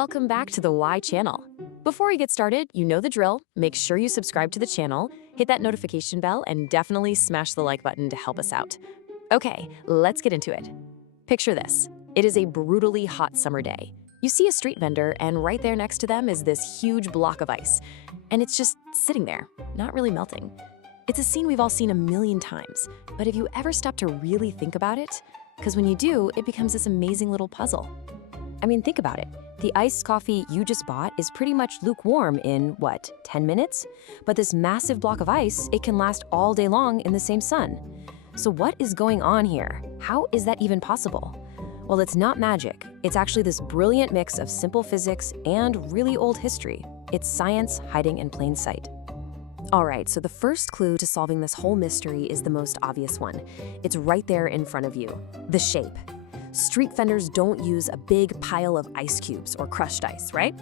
Welcome back to the Y channel. Before we get started, you know the drill. Make sure you subscribe to the channel, hit that notification bell, and definitely smash the like button to help us out. Okay, let's get into it. Picture this. It is a brutally hot summer day. You see a street vendor, and right there next to them is this huge block of ice. And it's just sitting there, not really melting. It's a scene we've all seen a million times, but have you ever stopped to really think about it? Because when you do, it becomes this amazing little puzzle. I mean, think about it. The iced coffee you just bought is pretty much lukewarm in, 10 minutes? But this massive block of ice, it can last all day long in the same sun. So what is going on here? How is that even possible? Well, it's not magic. It's actually this brilliant mix of simple physics and really old history. It's science hiding in plain sight. All right, so the first clue to solving this whole mystery is the most obvious one. It's right there in front of you, the shape. Street vendors don't use a big pile of ice cubes or crushed ice, right?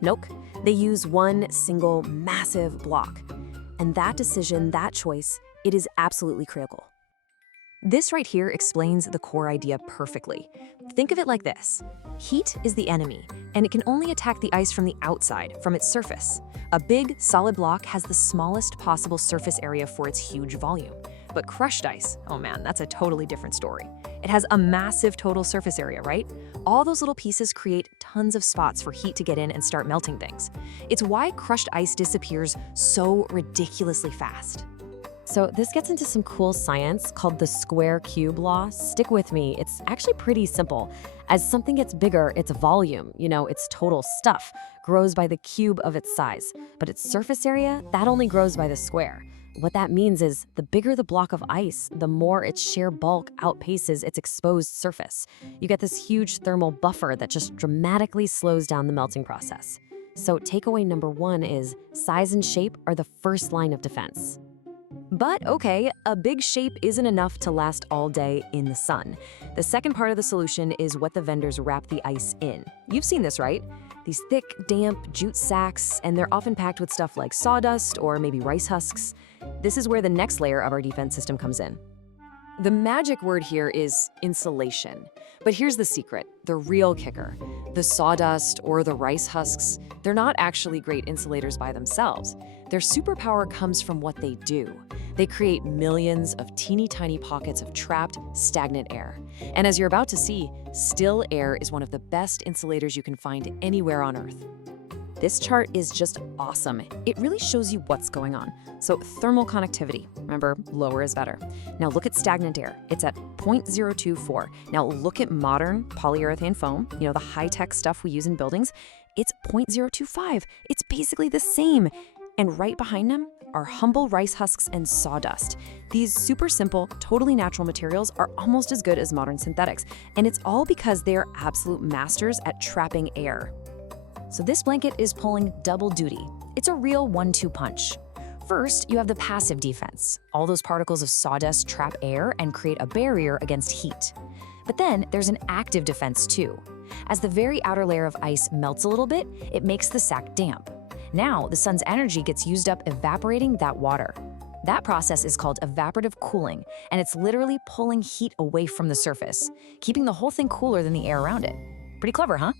Nope, they use one single massive block. And that decision, that choice, it is absolutely critical. This right here explains the core idea perfectly. Think of it like this. Heat is the enemy, and it can only attack the ice from the outside, from its surface. A big, solid block has the smallest possible surface area for its huge volume. But crushed ice, oh man, that's a totally different story. It has a massive total surface area, right? All those little pieces create tons of spots for heat to get in and start melting things. It's why crushed ice disappears so ridiculously fast. So this gets into some cool science called the square cube law. Stick with me, it's actually pretty simple. As something gets bigger, its volume, its total stuff, grows by the cube of its size. But its surface area, that only grows by the square. What that means is the bigger the block of ice, the more its sheer bulk outpaces its exposed surface. You get this huge thermal buffer that just dramatically slows down the melting process. So takeaway number one is size and shape are the first line of defense. But okay, a big shape isn't enough to last all day in the sun. The second part of the solution is what the vendors wrap the ice in. You've seen this, right? These thick, damp jute sacks, and they're often packed with stuff like sawdust or maybe rice husks. This is where the next layer of our defense system comes in. The magic word here is insulation. But here's the secret, the real kicker. The sawdust or the rice husks, they're not actually great insulators by themselves. Their superpower comes from what they do. They create millions of teeny tiny pockets of trapped, stagnant air. And as you're about to see, still air is one of the best insulators you can find anywhere on Earth. This chart is just awesome. It really shows you what's going on. So thermal conductivity, remember, lower is better. Now look at stagnant air. It's at 0.024. Now look at modern polyurethane foam, the high-tech stuff we use in buildings. It's 0.025. It's basically the same. And right behind them are humble rice husks and sawdust. These super simple, totally natural materials are almost as good as modern synthetics. And it's all because they are absolute masters at trapping air. So this blanket is pulling double duty. It's a real 1-2 punch. First, you have the passive defense. All those particles of sawdust trap air and create a barrier against heat. But then there's an active defense too. As the very outer layer of ice melts a little bit, it makes the sack damp. Now, the sun's energy gets used up evaporating that water. That process is called evaporative cooling, and it's literally pulling heat away from the surface, keeping the whole thing cooler than the air around it. Pretty clever, huh?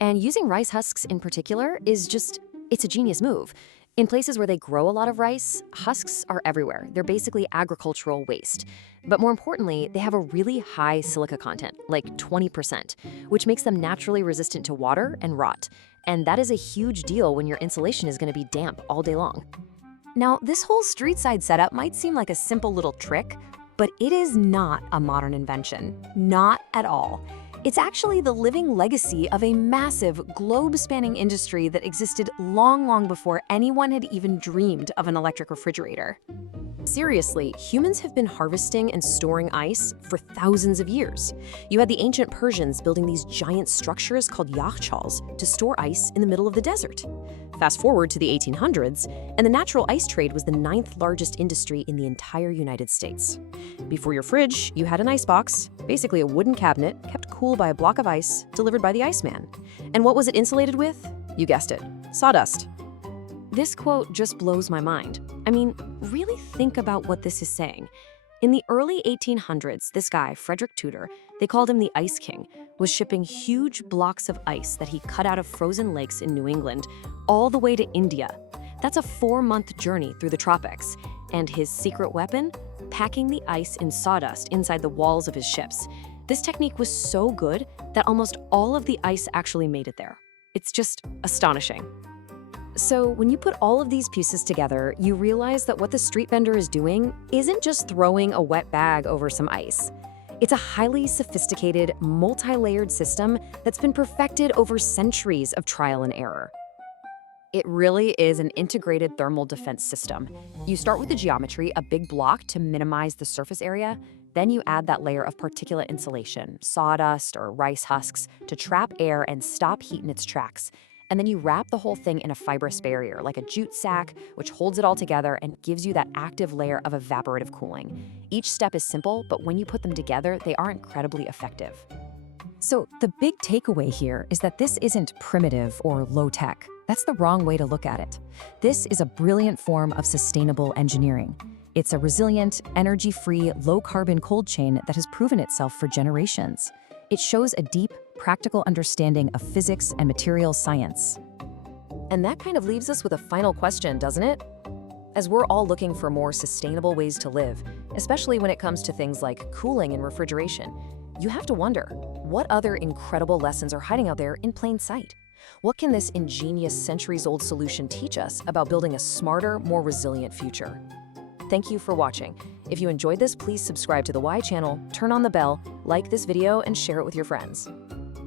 And using rice husks in particular it's a genius move. In places where they grow a lot of rice, husks are everywhere. They're basically agricultural waste. But more importantly, they have a really high silica content, like 20%, which makes them naturally resistant to water and rot. And that is a huge deal when your insulation is going to be damp all day long. Now, this whole street side setup might seem like a simple little trick, but it is not a modern invention. Not at all. It's actually the living legacy of a massive, globe-spanning industry that existed long, long before anyone had even dreamed of an electric refrigerator. Seriously, humans have been harvesting and storing ice for thousands of years. You had the ancient Persians building these giant structures called yakhchals to store ice in the middle of the desert. Fast forward to the 1800s, and the natural ice trade was the 9th largest industry in the entire United States. Before your fridge, you had an ice box, basically a wooden cabinet kept cool by a block of ice delivered by the Iceman. And what was it insulated with? You guessed it, sawdust. This quote just blows my mind. I mean, really think about what this is saying. In the early 1800s, this guy, Frederick Tudor, they called him the Ice King, was shipping huge blocks of ice that he cut out of frozen lakes in New England all the way to India. That's a 4-month journey through the tropics. And his secret weapon? Packing the ice in sawdust inside the walls of his ships. This technique was so good that almost all of the ice actually made it there. It's just astonishing. So when you put all of these pieces together, you realize that what the street vendor is doing isn't just throwing a wet bag over some ice. It's a highly sophisticated, multi-layered system that's been perfected over centuries of trial and error. It really is an integrated thermal defense system. You start with the geometry, a big block to minimize the surface area. Then you add that layer of particulate insulation, sawdust or rice husks, to trap air and stop heat in its tracks. And then you wrap the whole thing in a fibrous barrier, like a jute sack, which holds it all together and gives you that active layer of evaporative cooling. Each step is simple, but when you put them together, they are incredibly effective. So the big takeaway here is that this isn't primitive or low-tech. That's the wrong way to look at it. This is a brilliant form of sustainable engineering. It's a resilient, energy-free, low-carbon cold chain that has proven itself for generations. It shows a deep, practical understanding of physics and materials science. And that kind of leaves us with a final question, doesn't it? As we're all looking for more sustainable ways to live, especially when it comes to things like cooling and refrigeration, you have to wonder, what other incredible lessons are hiding out there in plain sight? What can this ingenious centuries-old solution teach us about building a smarter, more resilient future? Thank you for watching. If you enjoyed this, please subscribe to the Y channel, turn on the bell, like this video, and share it with your friends.